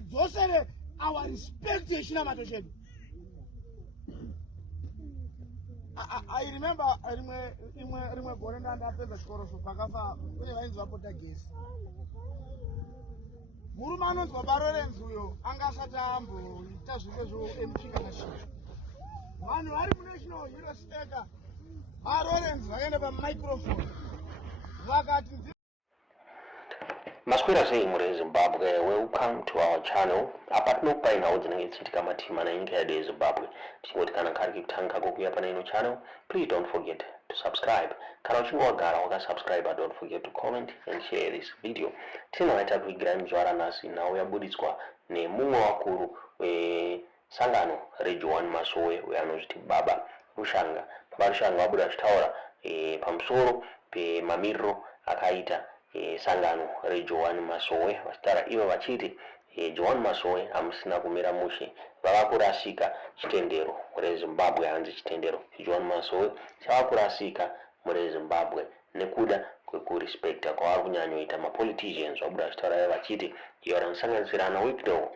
tidzosere our respect yechinamato chedu. I remember rimwe gore ndandapedza chikoro pakafa uye vainzi vapota gesi. Murume anonzwa Barorenzi uyo anga asati amboita zvizvo emuchika nashika. Vanhu vari munational hero speaker Barorenzi vakaenda pamicrophone vakati Maswera sei muri Zimbabwe, welcome to our channel. Apa tinokupai nhau dzinenge dzichiitika matima nenyika yedu yeZimbabwe. Tichingoti kana kari kutanga kuuya pana ino channel, please don't forget to subscribe. Kana uchinge wagara wakasubscribe, don't forget to comment and share this video. Tinoita kuigira mizvara nhasi nhau yabuditswa nemumwe wakuru wesangano reJoan Masowe weanozviti Baba Rushanga. Baba Rushanga wabuda achitaura pamusoro pemamiriro akaita sangano reJoan Masowe vachitaura ivo vachiti Joan Masowe hamusina kumira mushe, vava kurasika chitendero reZimbabwe. Hanzi chitendero Joan Masowe chava kurasika muri Zimbabwe nekuda kwekurespekta kwavari kunyanyoita mapoliticians. Vabuda vachitaura vachiti iyo vanosanganisira ana Wicknell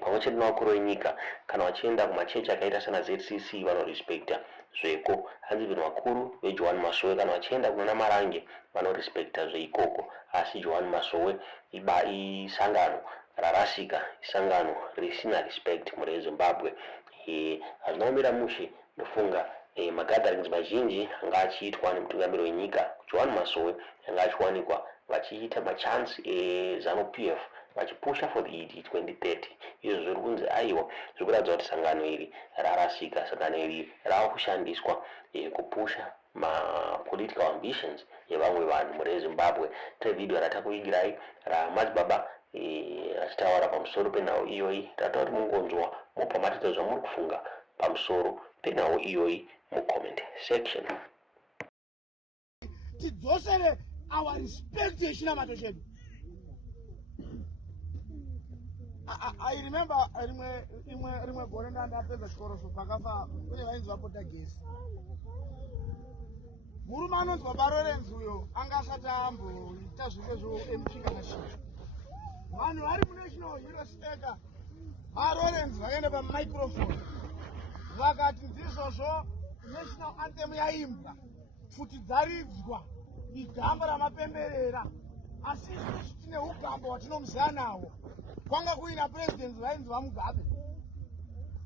pamwe chete navakuru venyika kana vachienda kumachechi akaita sana ZCC vanorespekta zveko. Hanzi vinhu vakuru veJoan Masowe kana vachienda kunana Marange vanorespekta zveikoko, asi Joan Masowe isangano rarasika, isangano risina respect muri Zimbabwe. Hazvina kumira mushe ndofunga magatherings mazhinji anga achiitwa nemutungamiri wenyika Joan Masowe anga achiwanikwa vachiita machance eZANU-PF vachipusha for the ED 2030. Izvo zviri kunzi aiwa zviri kuratidza kuti sangano iri rarasika. Sangano iri rava kushandiswa kupusha political ambitions yevamwe vanhu muri Zimbabwe. Tine video ratakuigirai raMadzibaba achitaura pamusoro penhau iyoyi. Rataura kuti mungonzwa mobva matita zvamuri kufunga pamusoro penhau iyoyi mucomment section. tidzosere our respect yechinamato chedu. I remember rimwe gore ndandapedza chikoro pakafa uye vainzi vapota gesi. Murume anonzwa Barorenzi uyo anga asati amboita zvizvo emuchika nashika. Vanhu vari munational hero speaker Barorenzi vakaenda pamicrophone vakati ndizvozvo national anthem yaimbwa, pfuti dzaridzwa, igamba ramapemberera, asi isusu tine ugamba hwatinomuziva nawo. Kwanga kuina presidents vainzi vaMugabe.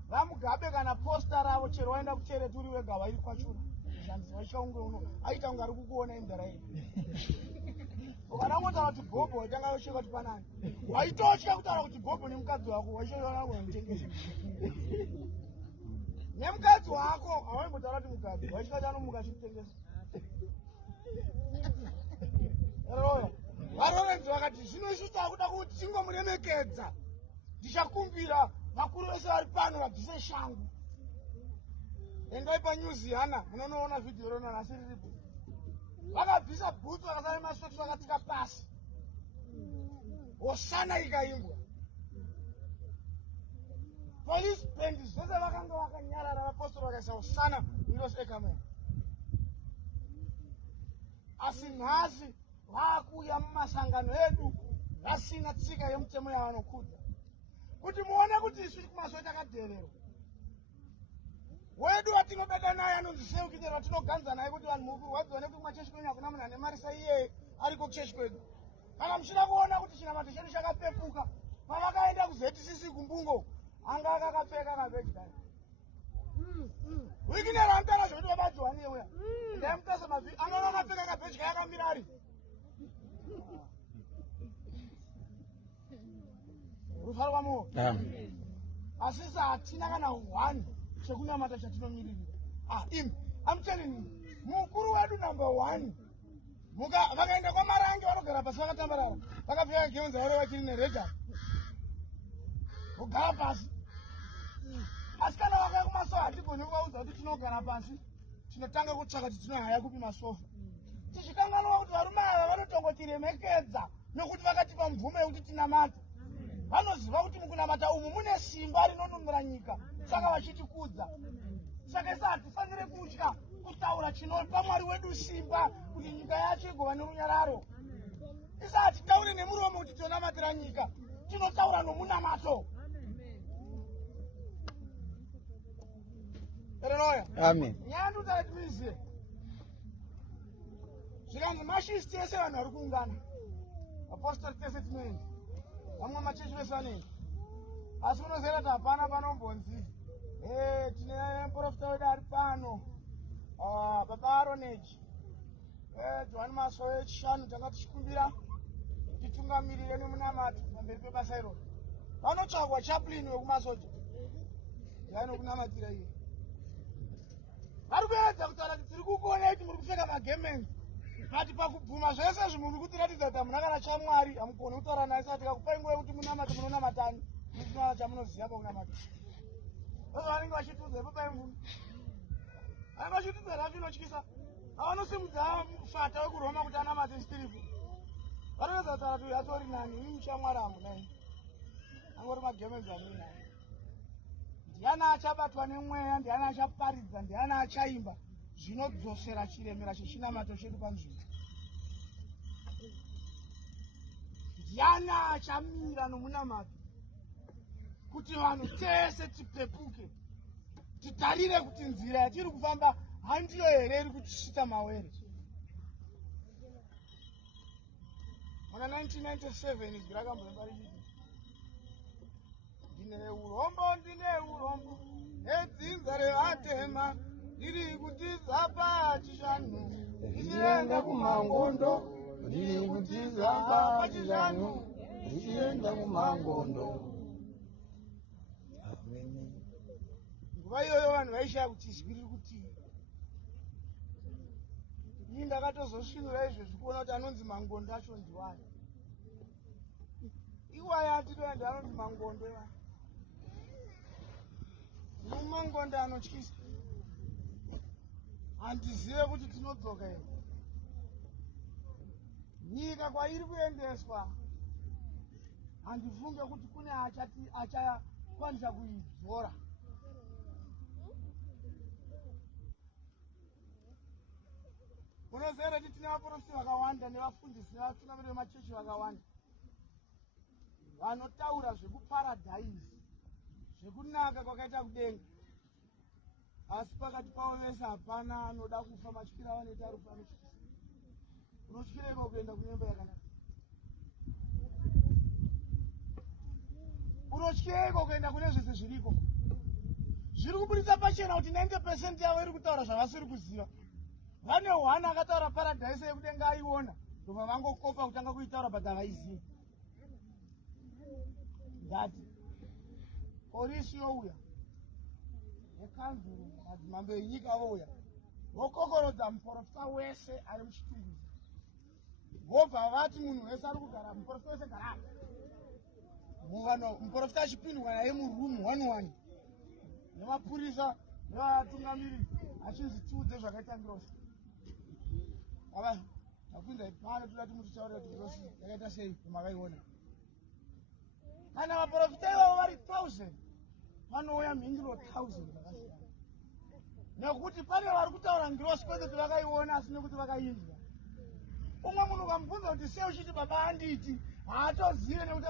VaMugabe kana posta ravo chero waenda kuchereti uri wega wairi kwachura. Shanzi vachaunge uno aita kunge ari kukuona imdaraini. Ukanangota kuti Bhobho waitanga washeka kuti panani. Waitotya kutaura kuti Bhobho nemukadzi wako waishona kunomuchengeta. Nemukadzi wako hawaimbotaura kuti mukadzi waisheka kuti anomuka achimutengesa. Varorenzi vakati zvino isusu takuda kuti tingomuremekedza. Ndichakumbira vakuru vese vari pano vabvise shangu. Endai paNewsiana munoona video rona nhasi riripo. Vakabvisa bhutsu vakasara maswekisi vakatika pasi. Hosana ikaimbwa. Police band zvose vakanga vakanyarara, vapostori vakaisa hosana Heroes Academy. Asi nhasi vakuuya mumasangano edu vasina tsika yemutemo yavanokudza. Kuti muone kuti isu kumasowe takadhererwa. Wedu watinobeda naye anonzi Seukidero watinoganza naye kuti vanhu mukurwadziwa nekuti kumachechi kwenyu hakuna munhu ane mari saiye ariko kuchechi kwedu. Kana muchida kuona kuti chinamato chedu chakapepuka, pavakaenda kuZCC kumbungo anga akakapfeka kabeji kare. Wikinero amtara zvokuti vabaJoani uya. Ndayamutasa mavhiki anoona akapfeka kabeji kaya akamira ari. Rufaro kwamo. Asisa hatina kana one chekunamata chatinomirira. I'm telling you, mukuru wedu number 1. Vakaenda kwaMarange vanogara pasi vakatambarara. Vakapfeka geunzi vari vachiri neredha. Kugara pasi. Asi kana vakaya kumasofa hatigoni kuvaudza kuti tinogara pasi. Tinotanga kutsvaka kuti tinohaya kupi masofa. Tichikanganwa kuti varume ava vanotongotiremekedza nokuti vakatipa mvumo yekuti tinamata. Vanoziva kuti mukunamata umu mune simba rinonunura nyika, saka vachitikudza. Saka isa hatifanire kutya kutaura chinopa Mwari wedu simba kuti nyika yacho igova nerunyararo. Isa hatitauri nemuromo kuti tonamatira nyika. tinotaura nomunamato. Haleluya. Amen. Nyandu taituizie. Zvikanzi mashisti ese vanhu vari kuungana. Apostoli tese tinoenda. Vamwe machechi vese vanoenda. Asi unoziva kuti hapana panombonzi. Tine muprofita wedu ari pano. Baba Aroneji. Johani Masowe wechishanu tanga tichikumbira titungamirire nemunamati pamberi pebasa iroro. Vanotsvagwa chaplain wekumasoja. Yanokunamatira iye. Vari kuedza kutaura kuti tiri kukuona kuti muri kupfeka magemenzi. Kati pakubvuma zvese zvimuri kutiratidza kuti hamuna kana chamwari, hamugoni kutaura naye. Saka tikakupai nguva yekuti munamate munonamatani. Munoona chamunoziva pakunamata. Vanenge vachitudza ipo paimvuni. Vanenge vachitudza rafi inotyisa. Havanosimudza fata wekuroma kuti anamate chitiripo. Varikuedza kutaura kuti atori nani, ini muchamwari hamunai. Angori magemenzi amunai. Ndiani achabatwa nemweya, ndiani achaparidza, ndiani achaimba zvinodzosera chiremera chechinamato chedu panzvimbo. Ndiani achamira nomunamato kuti vanhu tese tipepuke, titarire kuti nzira yatiri kufamba handiyo here iri kutisvitsa mawere. Muna 1997 izwi rakambomba richiti ndine urombo edzinza revatema riri kutiza pachishanu richienda kumangondo riri kutiza pachishanu richienda kumangondo. Nguva iyoyo vanhu vaishaya kuti izwi riri kutii. Ini ndakatozosvinura izvezvi kuona kuti anonzi mangondo acho ndiwani. Iwaya atitoenda anonzi mangondo iwaya. Mumangondo anotyisa. Handizive kuti tinodzoka here. Nyika kwairi kuendeswa handifunge kuti kune achakwanisa kuidzora. Unoziva kuti tine vaprofita vakawanda nevafundisi nevatungamiri vemachechi vakawanda vanotaura zvekuparadhaisi, zvekunaka kwakaita kudenga. Asi pakati pavo vese hapana anoda kufa. Matyira vanoita rufu anotyisa. Unotyireka kuenda kunyemba yakanaka? Unotyireka kuenda kune zvese zviriko? Zviri kubuditsa pachena kuti 90% yavo iri kutaura zvavasiri kuziva. Vane hwana akataura paradhaisi yekudenga aiona, ndobva vangokopa kutanga kuitaura but havaizivi. Ndati polisi youya nekanzuru madzimambo enyika vouya vokokorodza muprofita wese ari muchitunguzi. Vobva vati munhu wese ari kugara, muprofita wese gara muprofita achipindwa naye murumu 1-1 nemapurisa nevatungamiri achinzi tiudze zvakaita ngirosi. Ava takunza pano toda timutitaurira kuti ngirosi yakaita sei pamakaiona. Kana vaprofita ivavo vari 1000 vanouya mhinduro 1000 vakasiyana. Nekuti pane vari kutaura ngirosi kwete kuti vakaiona asi nekuti vakainzwa. Umwe munhu ukamubvunza kuti sei uchiti baba anditi haatozive nekuti